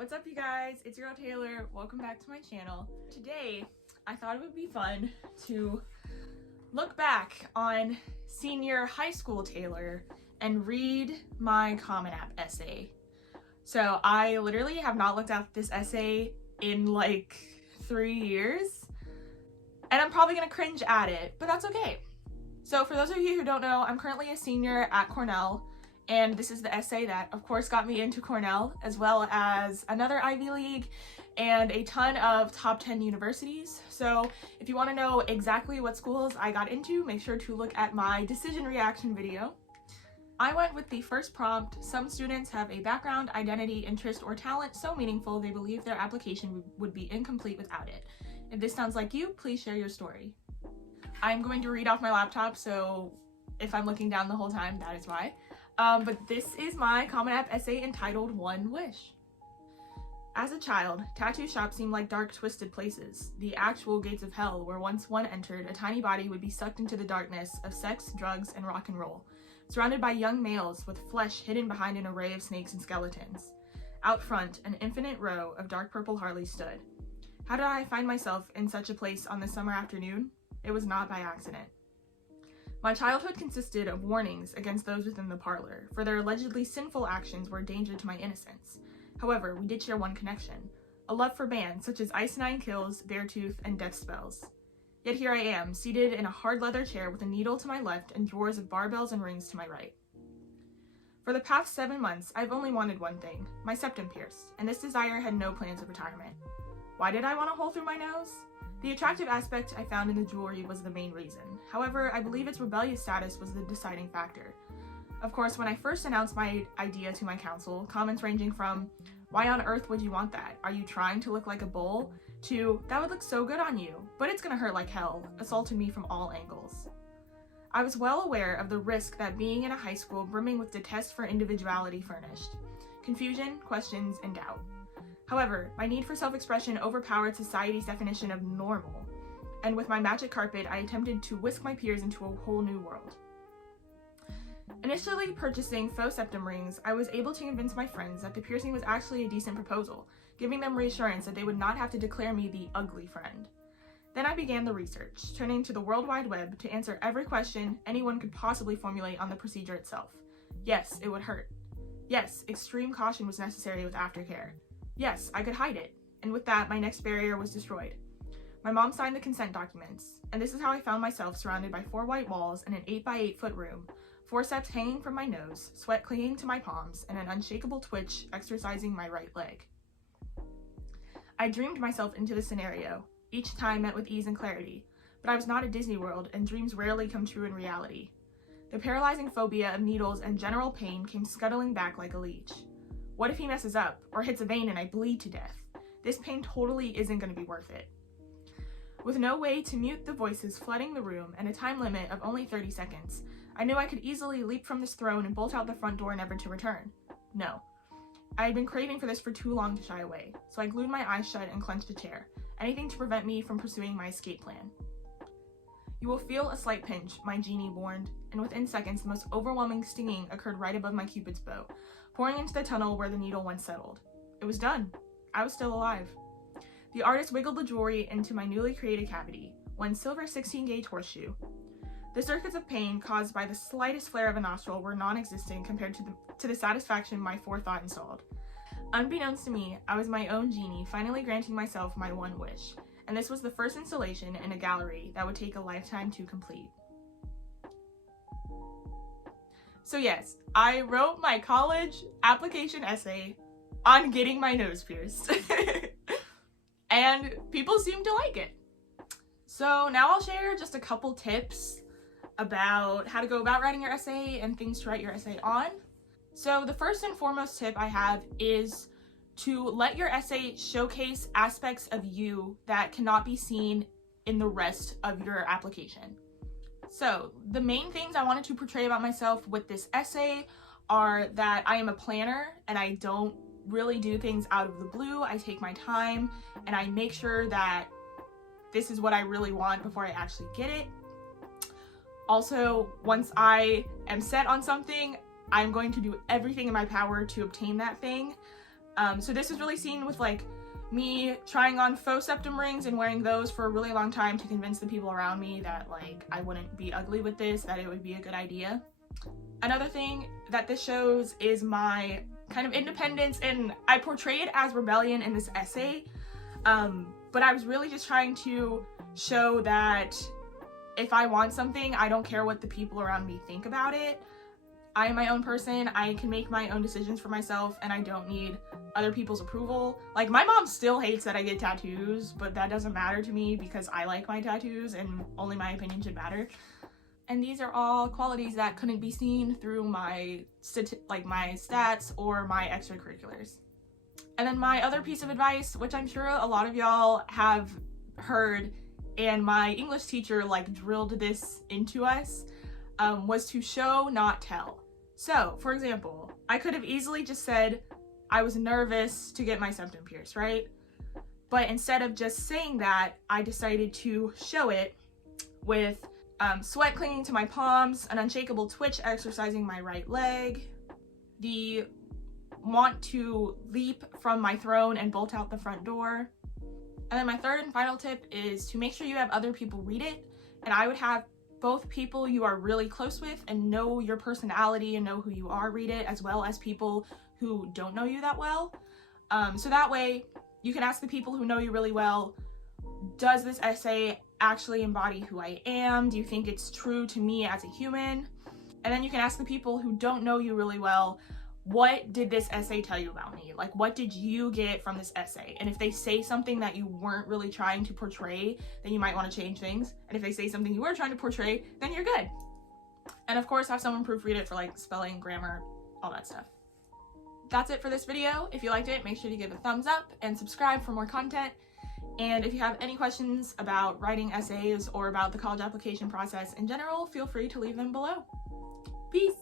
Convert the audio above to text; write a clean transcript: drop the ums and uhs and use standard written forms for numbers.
What's up, you guys? It's your girl Taylor. Welcome back to my channel. Today, I thought it would be fun to look back on senior high school Taylor and read my Common App essay. So I literally have not looked at this essay in like 3 years, and I'm probably gonna cringe at it, but that's okay. So for those of you who don't know, I'm currently a senior at Cornell, and this is the essay that, of course, got me into Cornell, as well as another Ivy League and a ton of top 10 universities. So if you want to know exactly what schools I got into, make sure to look at my decision reaction video. I went with the first prompt: some students have a background, identity, interest, or talent so meaningful they believe their application would be incomplete without it. If this sounds like you, please share your story. I'm going to read off my laptop, so if I'm looking down the whole time, that is why. But this is my Common App essay entitled One Wish. As a child, tattoo shops seemed like dark, twisted places, the actual gates of hell where once one entered, a tiny body would be sucked into the darkness of sex, drugs, and rock and roll, surrounded by young males with flesh hidden behind an array of snakes and skeletons. Out front, an infinite row of dark purple Harleys stood. How did I find myself in such a place on this summer afternoon? It was not by accident. My childhood consisted of warnings against those within the parlor, for their allegedly sinful actions were a danger to my innocence. However, we did share one connection: a love for bands such as Ice Nine Kills, Beartooth, and Death Spells. Yet here I am, seated in a hard leather chair with a needle to my left and drawers of barbells and rings to my right. For the past 7 months, I've only wanted one thing: my septum pierced, and this desire had no plans of retirement. Why did I want a hole through my nose? The attractive aspect I found in the jewelry was the main reason. However, I believe its rebellious status was the deciding factor. Of course, when I first announced my idea to my counsel, comments ranging from, "Why on earth would you want that? Are you trying to look like a bull?" to, "That would look so good on you, but it's gonna hurt like hell," assaulted me from all angles. I was well aware of the risk that being in a high school brimming with detest for individuality furnished: confusion, questions, and doubt. However, my need for self-expression overpowered society's definition of normal, and with my magic carpet, I attempted to whisk my peers into a whole new world. Initially purchasing faux septum rings, I was able to convince my friends that the piercing was actually a decent proposal, giving them reassurance that they would not have to declare me the ugly friend. Then I began the research, turning to the World Wide Web to answer every question anyone could possibly formulate on the procedure itself. Yes, it would hurt. Yes, extreme caution was necessary with aftercare. Yes, I could hide it, and with that, my next barrier was destroyed. My mom signed the consent documents, and this is how I found myself surrounded by 4 white walls in an 8x8 foot room, forceps hanging from my nose, sweat clinging to my palms, and an unshakable twitch exercising my right leg. I dreamed myself into the scenario, each time met with ease and clarity, but I was not at Disney World, and dreams rarely come true in reality. The paralyzing phobia of needles and general pain came scuttling back like a leech. What if he messes up, or hits a vein and I bleed to death? This pain totally isn't going to be worth it. With no way to mute the voices flooding the room and a time limit of only 30 seconds, I knew I could easily leap from this throne and bolt out the front door never to return. No. I had been craving for this for too long to shy away, so I glued my eyes shut and clenched a chair, anything to prevent me from pursuing my escape plan. "You will feel a slight pinch," my genie warned, and within seconds the most overwhelming stinging occurred right above my cupid's bow, pouring into the tunnel where the needle once settled. It was done. I was still alive. The artist wiggled the jewelry into my newly created cavity, one silver 16-gauge horseshoe. The circuits of pain caused by the slightest flare of a nostril were non-existent compared to the satisfaction my forethought installed. Unbeknownst to me, I was my own genie, finally granting myself my one wish, and this was the first installation in a gallery that would take a lifetime to complete. So yes, I wrote my college application essay on getting my nose pierced. And people seem to like it. So now I'll share just a couple tips about how to go about writing your essay and things to write your essay on. So the first and foremost tip I have is to let your essay showcase aspects of you that cannot be seen in the rest of your application. So the main things I wanted to portray about myself with this essay are that I am a planner and I don't really do things out of the blue. I take my time and I make sure that this is what I really want before I actually get it. Also, once I am set on something, I'm going to do everything in my power to obtain that thing. So this is really seen with like me trying on faux septum rings and wearing those for a really long time to convince the people around me that like I wouldn't be ugly with this, that it would be a good idea. Another thing that this shows is my kind of independence, and I portray it as rebellion in this essay, but I was really just trying to show that if I want something, I don't care what the people around me think about it. I am my own person, I can make my own decisions for myself, and I don't need other people's approval. Like, my mom still hates that I get tattoos, but that doesn't matter to me because I like my tattoos and only my opinion should matter. And these are all qualities that couldn't be seen through my stats or my extracurriculars. And then my other piece of advice, which I'm sure a lot of y'all have heard, and my English teacher like drilled this into us, was to show, not tell. So, for example, I could have easily just said I was nervous to get my septum pierced, right? But instead of just saying that, I decided to show it with sweat clinging to my palms, an unshakable twitch exercising my right leg, the want to leap from my throne and bolt out the front door. And then my third and final tip is to make sure you have other people read it, and I would have both people you are really close with and know your personality and know who you are read it, as well as people who don't know you that well. So that way you can ask the people who know you really well, does this essay actually embody who I am? Do you think it's true to me as a human? And then you can ask the people who don't know you really well, what did this essay tell you about me? Like, what did you get from this essay? And if they say something that you weren't really trying to portray, then you might want to change things. And if they say something you were trying to portray, then you're good. And of course, have someone proofread it for like spelling, grammar, all that stuff. That's it for this video. If you liked it, make sure to give it a thumbs up and subscribe for more content. And if you have any questions about writing essays or about the college application process in general, feel free to leave them below. Peace!